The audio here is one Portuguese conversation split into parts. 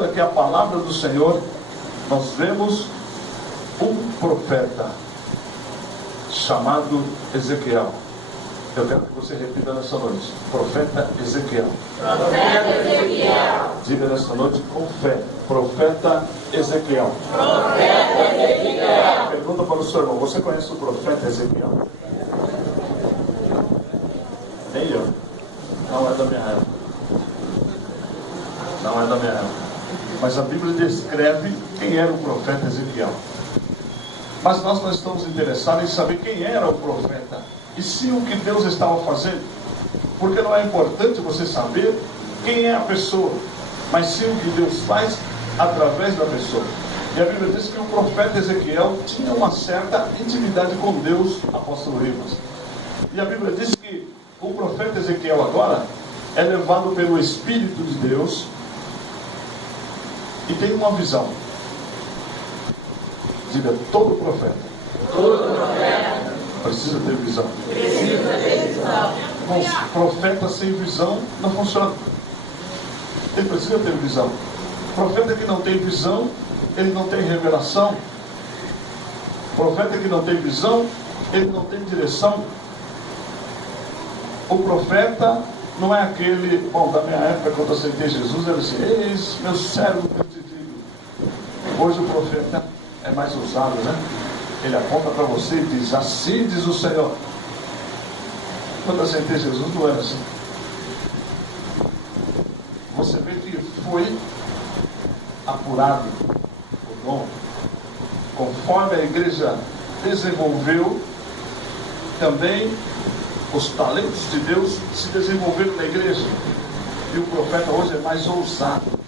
Aqui a palavra do Senhor, nós vemos um profeta chamado Ezequiel. Eu quero que você repita nessa noite: profeta Ezequiel. Profeta Ezequiel. Diga nessa noite com fé: profeta Ezequiel. Profeta Ezequiel. Pergunta para o seu irmão: você conhece o profeta Ezequiel? Nem eu. Não é da minha época. Não é da minha época. Mas a Bíblia descreve quem era o profeta Ezequiel. Mas nós não estamos interessados em saber quem era o profeta, e sim o que Deus estava fazendo. Porque não é importante você saber quem é a pessoa, mas sim o que Deus faz através da pessoa. E a Bíblia diz que o profeta Ezequiel tinha uma certa intimidade com Deus, apóstolo Rivas. E a Bíblia diz que o profeta Ezequiel agora é levado pelo Espírito de Deus e tem uma visão. Diga: todo profeta. Todo profeta Precisa ter visão. precisa ter visão. Bom, profeta sem visão não funciona. Ele precisa ter visão. Profeta que não tem visão, ele não tem revelação. Profeta que não tem visão, ele não tem direção. O profeta não é aquele, bom, da minha época, quando eu aceitei Jesus, ele disse: eis meu servo que eu te digo. Hoje o profeta é mais ousado, né? Ele aponta para você e diz: assim diz o Senhor. Quando eu aceitei Jesus, não era assim. Você vê que foi apurado o dom. Conforme a igreja desenvolveu, também os talentos de Deus se desenvolveram na igreja. E o profeta hoje é mais ousado.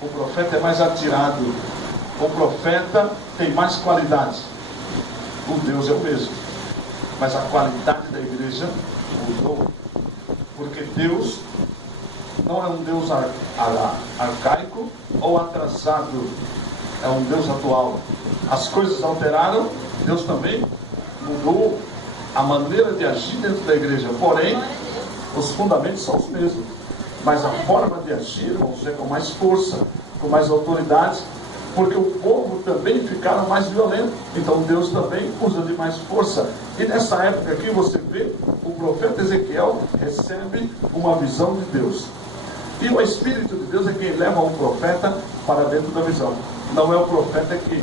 O profeta é mais atirado. O profeta tem mais qualidade. O Deus é o mesmo, mas a qualidade da igreja mudou. Porque Deus não é um Deus arcaico ou atrasado. É um Deus atual. As coisas alteraram, Deus também mudou a maneira de agir dentro da igreja. Porém, os fundamentos são os mesmos, mas a forma de agir, vamos dizer, com mais força, com mais autoridade, porque o povo também ficaram mais violento. Então Deus também usa de mais força. E nessa época aqui você vê, o profeta Ezequiel recebe uma visão de Deus. E o Espírito de Deus é quem leva um profeta para dentro da visão. Não é o profeta que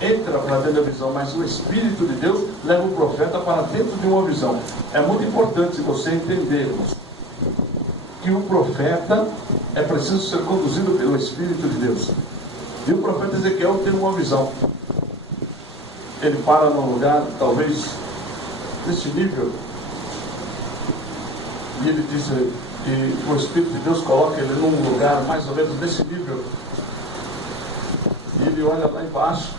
entra para dentro da visão, mas o Espírito de Deus leva o profeta para dentro de uma visão. É muito importante você entendermos que o profeta é preciso ser conduzido pelo Espírito de Deus. E o profeta Ezequiel tem uma visão. Ele para num lugar, talvez, desse nível, e ele diz que o Espírito de Deus coloca ele num lugar mais ou menos desse nível. E ele olha lá embaixo,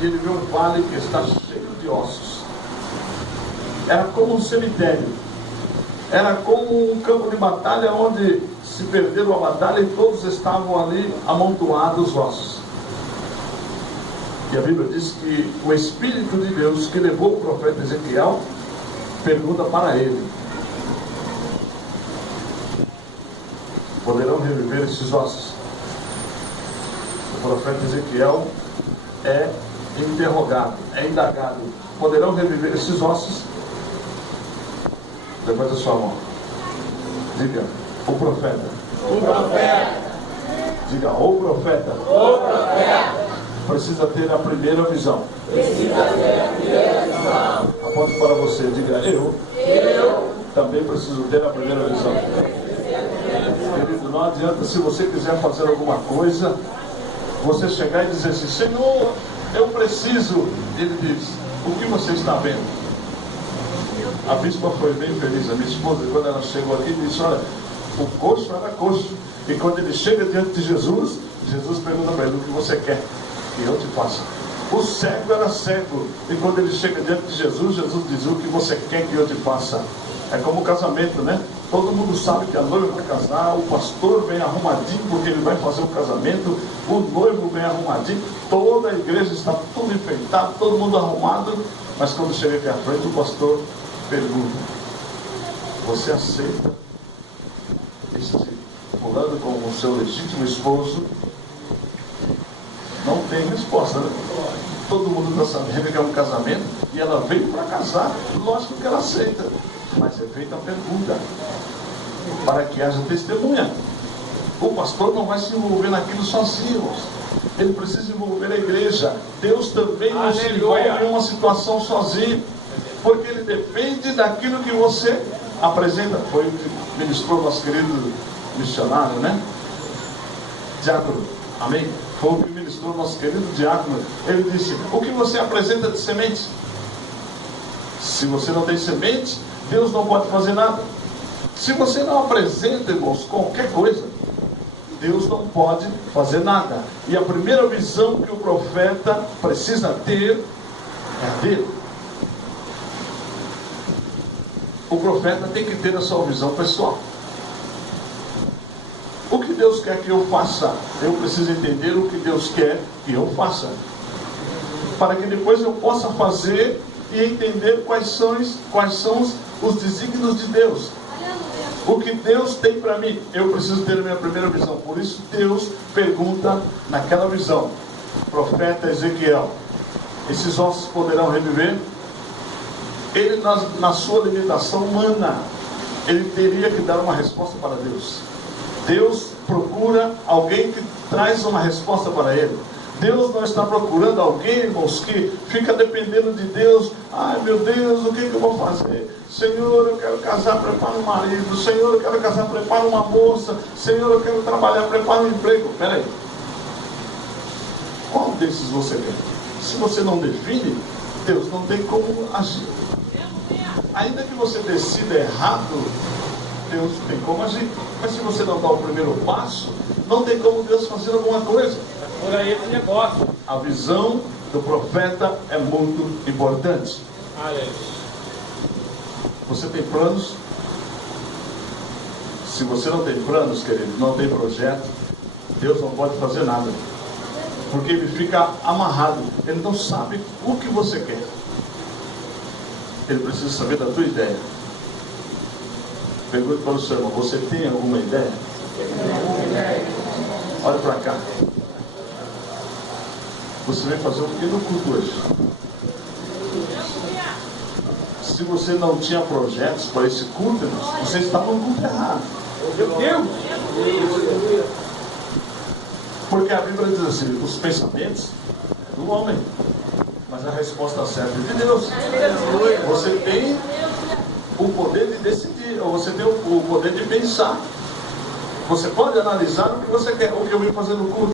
e ele vê um vale que está cheio de ossos. Era como um cemitério. Era como um campo de batalha onde se perderam a batalha e todos estavam ali amontoados ossos. E a Bíblia diz que o Espírito de Deus que levou o profeta Ezequiel pergunta para ele: poderão reviver esses ossos? O profeta Ezequiel é interrogado, é indagado: poderão reviver esses ossos? Levanta a sua mão. Diga: o profeta. O profeta. Diga: o profeta. O profeta. Precisa ter a primeira visão. Precisa ter a primeira visão. Aponte para você. Diga: eu também preciso ter a primeira visão. Querido, não adianta, se você quiser fazer alguma coisa, você chegar e dizer assim: Senhor, eu preciso. Ele diz: o que você está vendo? A bispa foi bem feliz, a minha esposa, quando ela chegou aqui, disse: olha, o coxo era coxo. E quando ele chega diante de Jesus, Jesus pergunta para ele: o que você quer que eu te faça? O cego era cego. E quando ele chega diante de Jesus, Jesus diz: o que você quer que eu te faça? É como o casamento, né? Todo mundo sabe que a noiva vai casar, o pastor vem arrumadinho porque ele vai fazer o casamento, o noivo vem arrumadinho, toda a igreja está tudo enfeitado, todo mundo arrumado, mas quando chega aqui à frente, o pastor pergunta: você aceita este fulano como o seu legítimo esposo? Não tem resposta, né? Todo mundo está sabendo que é um casamento e ela veio para casar. Lógico que ela aceita, mas é feita a pergunta para que haja testemunha. O pastor não vai se envolver naquilo sozinho. Ele precisa envolver a igreja. Deus também não se envolve em uma situação sozinho, porque Ele depende daquilo que você apresenta. Foi o que ministrou nosso querido missionário, né? Diácono, amém? Foi o que ministrou nosso querido diácono. Ele disse: o que você apresenta de semente? Se você não tem semente, Deus não pode fazer nada. Se você não apresenta, irmãos, qualquer coisa, Deus não pode fazer nada. E a primeira visão que o profeta precisa ter é a dele. O profeta tem que ter a sua visão pessoal. O que Deus quer que eu faça? Eu preciso entender o que Deus quer que eu faça, para que depois eu possa fazer e entender quais são os desígnios de Deus. O que Deus tem para mim, eu preciso ter a minha primeira visão. Por isso Deus pergunta naquela visão: profeta Ezequiel, esses ossos poderão reviver? Ele, na sua limitação humana, ele teria que dar uma resposta para Deus. Deus procura alguém que traz uma resposta para ele. Deus não está procurando alguém, irmãos, que fica dependendo de Deus. Ai meu Deus, o que eu vou fazer? Senhor, eu quero casar, prepara um marido. Senhor, eu quero casar, prepara uma moça. Senhor, eu quero trabalhar, prepara um emprego. Espera aí, qual desses você quer? Se você não define, Deus não tem como agir. Ainda que você decida errado, Deus tem como agir. Mas se você não dá o primeiro passo, não tem como Deus fazer alguma coisa. Por aí esse negócio. A visão do profeta é muito importante. Você tem planos? Se você não tem planos, querido, não tem projeto, Deus não pode fazer nada. Porque ele fica amarrado. Ele não sabe o que você quer. Ele precisa saber da tua ideia. Pergunte para o seu irmão: você tem alguma ideia? Olha para cá. Você vai fazer um pequeno culto hoje. Se você não tinha projetos para esse culto, você estava no culto errado. Meu Deus! Porque a Bíblia diz assim: os pensamentos do homem, mas a resposta certa é de Deus. Você tem o poder de decidir, ou você tem o poder de pensar. Você pode analisar o que você quer, o que eu vim fazer no culto.